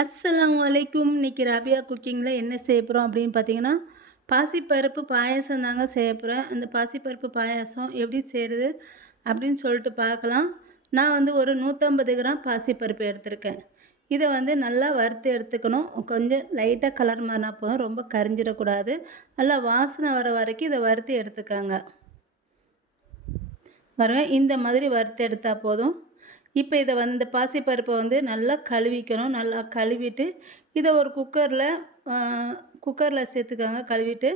அஸ்ஸலாமு அலைக்கும். இன்னைக்கு ராபியா குக்கிங்கில் என்ன செய்ய போகிறோம் அப்படின்னு பார்த்தீங்கன்னா, பாசிப்பருப்பு பாயாசம் தாங்க செய்ய போகிறேன். அந்த பாசிப்பருப்பு பாயாசம் எப்படி செய்கிறது அப்படின்னு சொல்லிட்டு பார்க்கலாம். நான் வந்து ஒரு 150 கிராம் பாசிப்பருப்பு எடுத்திருக்கேன். இதை வந்து நல்லா வறுத்து எடுத்துக்கணும். கொஞ்சம் லைட்டாக கலர் மாறினா போதும், ரொம்ப கரிஞ்சிடக்கூடாது. நல்லா வாசனை வர வரைக்கும் இதை வறுத்து எடுத்துக்காங்க. பாருங்க, இந்த மாதிரி வறுத்து எடுத்தால் போதும். இப்போ இதை வந்து இந்த பாசிப்பருப்பை வந்து நல்லா கழுவிக்கணும். நல்லா கழுவிட்டு இதை ஒரு குக்கரில் சேர்த்துக்கோங்க. கழுவிட்டு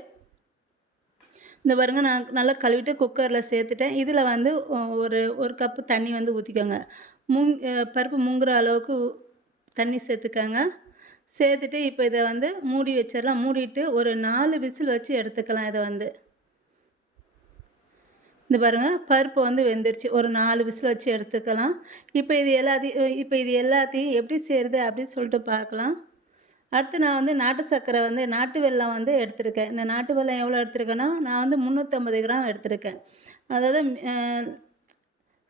இந்த பாருங்க, நான் நல்லா கழுவிட்டு குக்கரில் சேர்த்துட்டேன். இதில் வந்து ஒரு ஒரு கப்பு தண்ணி வந்து ஊற்றிக்கோங்க. பருப்பு முங்குற அளவுக்கு தண்ணி சேர்த்துக்கோங்க. சேர்த்துட்டு இப்போ இதை வந்து மூடி வச்சிடலாம். மூடிட்டு ஒரு 4 விசில் வச்சு எடுத்துக்கலாம். இதை வந்து இந்த பாருங்கள், பருப்பு வந்து வெந்துருச்சு. ஒரு 4 விசில் வச்சு எடுத்துக்கலாம். இப்போ இது எல்லாத்தையும் எப்படி செய்கிறது அப்படின்னு சொல்லிட்டு பார்க்கலாம். அடுத்து நான் வந்து நாட்டு வெல்லம் வந்து எடுத்திருக்கேன். இந்த நாட்டு வெல்லம் எவ்வளோ எடுத்திருக்கேன்னா, நான் வந்து 350 கிராம் எடுத்திருக்கேன். அதாவது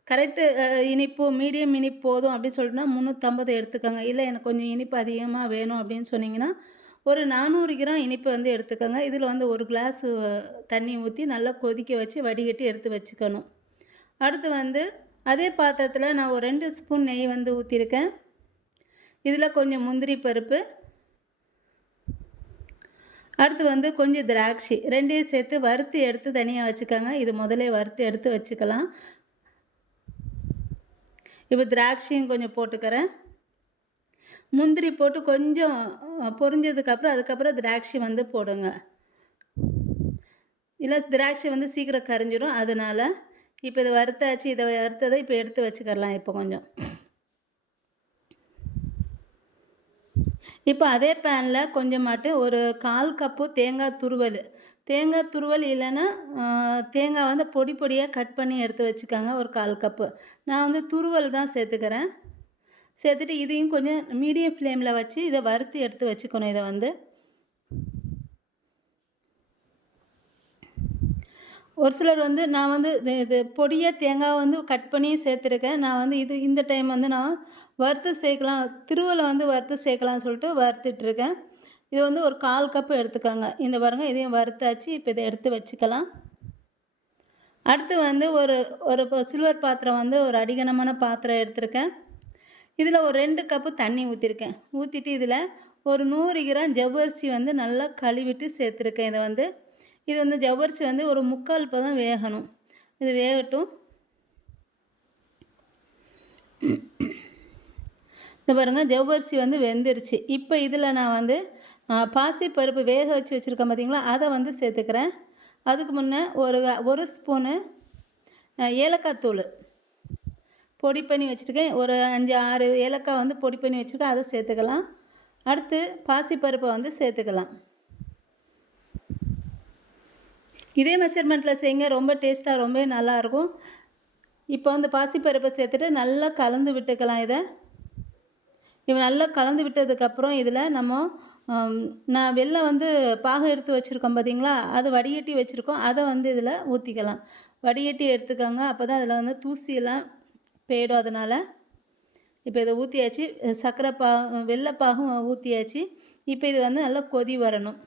கரெக்டு இனிப்பு, மீடியம் இனிப்பு போதும் அப்படின்னு சொல்லிட்டுனா 350 எடுத்துக்கோங்க. இல்லை எனக்கு கொஞ்சம் இனிப்பு அதிகமாக வேணும் அப்படின்னு சொன்னிங்கன்னா ஒரு 400 கிராம் இனிப்பு வந்து எடுத்துக்கோங்க. இதில் வந்து ஒரு கிளாஸ் தண்ணி ஊற்றி நல்லா கொதிக்க வச்சு வடிகட்டி எடுத்து வச்சுக்கணும். அடுத்து வந்து அதே பாத்திரத்தில் நான் ஒரு 2 ஸ்பூன் நெய் வந்து ஊற்றிருக்கேன். இதில் கொஞ்சம் முந்திரி பருப்பு, அடுத்து வந்து கொஞ்சம் திராட்சை, ரெண்டையும் சேர்த்து வறுத்து எடுத்து தனியாக வச்சுக்கோங்க. இது முதலே வறுத்து எடுத்து வச்சுக்கலாம். இப்போ திராட்சையும் கொஞ்சம் போட்டுக்கிறேன். முந்திரி போட்டு கொஞ்சம் அதுக்கப்புறம் திராட்சை வந்து போடுங்க. இல்லை திராட்சை வந்து சீக்கிரம் கரைஞ்சிரும். அதனால் இப்போ இதை வறுத்தாச்சு. இதை வறுத்ததை இப்போ எடுத்து வச்சுக்கலாம். இப்போ கொஞ்சம் இப்போ அதே பேனில் கொஞ்சமாட்டு ஒரு 1/4 கப்பு தேங்காய் துருவல் இல்லைன்னா தேங்காய் வந்து பொடி பொடியாக கட் பண்ணி எடுத்து வச்சுக்கோங்க. ஒரு 1/4 கப்பு. நான் வந்து துருவல் தான் சேர்த்துக்கிறேன். சேர்த்துட்டு இதையும் கொஞ்சம் மீடியம் ஃப்ளேமில் வச்சு இதை வறுத்து எடுத்து வச்சுக்கணும். இதை வந்து ஒரு சிலர் வந்து நான் வந்து இது பொடியாக தேங்காய் வந்து கட் பண்ணி சேர்த்துருக்கேன். நான் வந்து இந்த டைம் வந்து நான் வறுத்து சேர்க்கலாம், திருவலை வந்து வறுத்து சேர்க்கலாம்னு சொல்லிட்டு வறுத்துட்ருக்கேன். இது வந்து ஒரு 1/4 கப்பு எடுத்துக்கோங்க. இந்த பாருங்கள், இதையும் வறுத்தாச்சு. இப்போ இதை எடுத்து வச்சுக்கலாம். அடுத்து வந்து ஒரு சில்வர் பாத்திரம் வந்து ஒரு அடிகனமான பாத்திரம் எடுத்திருக்கேன். இதில் ஒரு 2 கப்பு தண்ணி ஊற்றிருக்கேன். ஊற்றிட்டு இதில் ஒரு 100 கிராம் ஜவ்வரிசி வந்து நல்லா கழுவிட்டு சேர்த்துருக்கேன். இது வந்து ஜவ்வரிசி வந்து ஒரு 3/4 பதம் வேகணும். இது வேகட்டும். இந்த பாருங்கள், ஜவ்வரிசி வந்து வெந்துருச்சு. இப்போ இதில் நான் வந்து பாசிப்பருப்பு வேக வச்சு வச்சுருக்கேன் பார்த்தீங்களா, அதை வந்து சேர்த்துக்கிறேன். அதுக்கு முன்னே ஒரு ஸ்பூனு ஏலக்காய் தூள் பொடி பண்ணி வச்சுருக்கேன். ஒரு 5 6 ஏலக்காய் வந்து பொடி பண்ணி வச்சுருக்கேன். அதை சேர்த்துக்கலாம். அடுத்து பாசிப்பருப்பை வந்து சேர்த்துக்கலாம். இதே மெஷர்மெண்ட்டில் செய்யுங்க, ரொம்ப டேஸ்ட்டாக ரொம்ப நல்லாயிருக்கும். இப்போ வந்து பாசிப்பருப்பை சேர்த்துட்டு நல்லா கலந்து விட்டுக்கலாம். இவன் நல்லா கலந்து விட்டதுக்கப்புறம் இதில் நான் வெல்லம் வந்து பாகம் எடுத்து வச்சுருக்கோம் பார்த்தீங்களா, அது வடிகட்டி வச்சுருக்கோம். அதை வந்து இதில் ஊற்றிக்கலாம். வடிகட்டி எடுத்துக்கோங்க, அப்போ தான் அதில் வந்து தூசியெல்லாம் போயிடும். அதனால் இப்போ இதை ஊற்றியாச்சு. வெள்ளைப்பாகும் ஊற்றியாச்சு. இப்போ இது வந்து நல்லா கொதி வரணும்.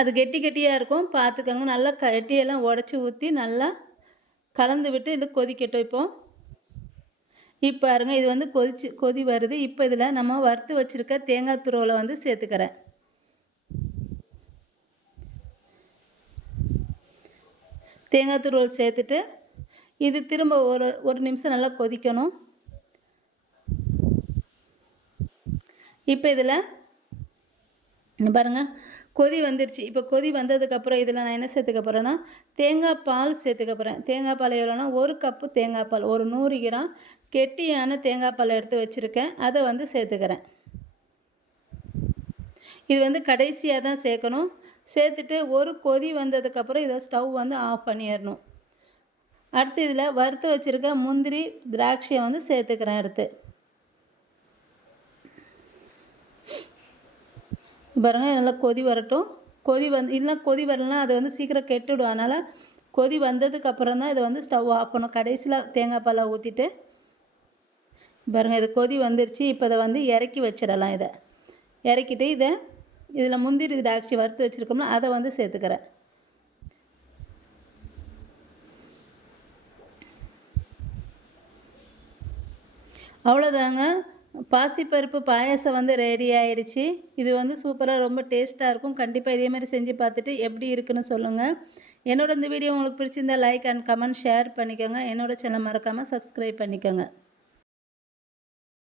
அது கெட்டியாக இருக்கும், பார்த்துக்கோங்க. நல்லா கெட்டியெல்லாம் உடச்சி ஊற்றி நல்லா கலந்து விட்டு இது கொதிக்கட்டும். இப்போ பாருங்க, இது வந்து கொதி வருது. இப்போ இதில் நம்ம வறுத்து வச்சுருக்க தேங்காய் துருவலை வந்து சேர்த்துக்கிறேன். தேங்காய் துருவல் சேர்த்துட்டு இது திரும்ப ஒரு நிமிஷம் நல்லா கொதிக்கணும். இப்போ இதில் பாருங்கள், கொதி வந்துருச்சு. இப்போ கொதி வந்ததுக்கப்புறம் இதில் நான் என்ன சேர்த்துக்க போகிறேன்னா, தேங்காய் பால் சேர்த்துக்க போகிறேன். தேங்காய் பால் எவ்வளோனா, ஒரு கப்பு தேங்காய் பால், ஒரு 100 கிராம் கெட்டியான தேங்காய் பால் எடுத்து வச்சுருக்கேன். அதை வந்து சேர்த்துக்கிறேன். இது வந்து கடைசியாக தான் சேர்க்கணும். சேர்த்துட்டு ஒரு கொதி வந்ததுக்கப்புறம் இதை ஸ்டவ் வந்து ஆஃப் பண்ணிடணும். அடுத்து இதில் வறுத்து வச்சுருக்க முந்திரி திராட்சையை வந்து சேர்த்துக்கிறேன். அடுத்து பாருங்கள், நல்லா கொதி வரட்டும். கொதி வரலன்னா அது வந்து சீக்கிரம் கெட்டுவிடும். அதனால் கொதி வந்ததுக்கப்புறம் தான் இதை வந்து ஸ்டவ் ஆஃப் பண்ணணும். கடைசியில் தேங்காய் பாலை ஊற்றிட்டு பாருங்கள் இது கொதி வந்துருச்சு. இப்போ இதை வந்து இறக்கி வச்சிடலாம். இதை இறக்கிட்டு இதில் முந்திரி திராட்சை வறுத்து வச்சுருக்கோம்னா அதை வந்து சேர்த்துக்கிறேன். அவ்வளோதாங்க, பாசிப்பருப்பு பாயாசம் வந்து ரெடி ஆயிடுச்சு. இது வந்து சூப்பராக ரொம்ப டேஸ்ட்டாக இருக்கும். கண்டிப்பாக இதேமாதிரி செஞ்சு பார்த்துட்டு எப்படி இருக்குன்னு சொல்லுங்கள். என்னோட இந்த வீடியோ உங்களுக்கு பிடிச்சிருந்தால் லைக் அண்ட் கமெண்ட் ஷேர் பண்ணிக்கோங்க. என்னோடய சேனல் மறக்காமல் சப்ஸ்கிரைப் பண்ணிக்கோங்க.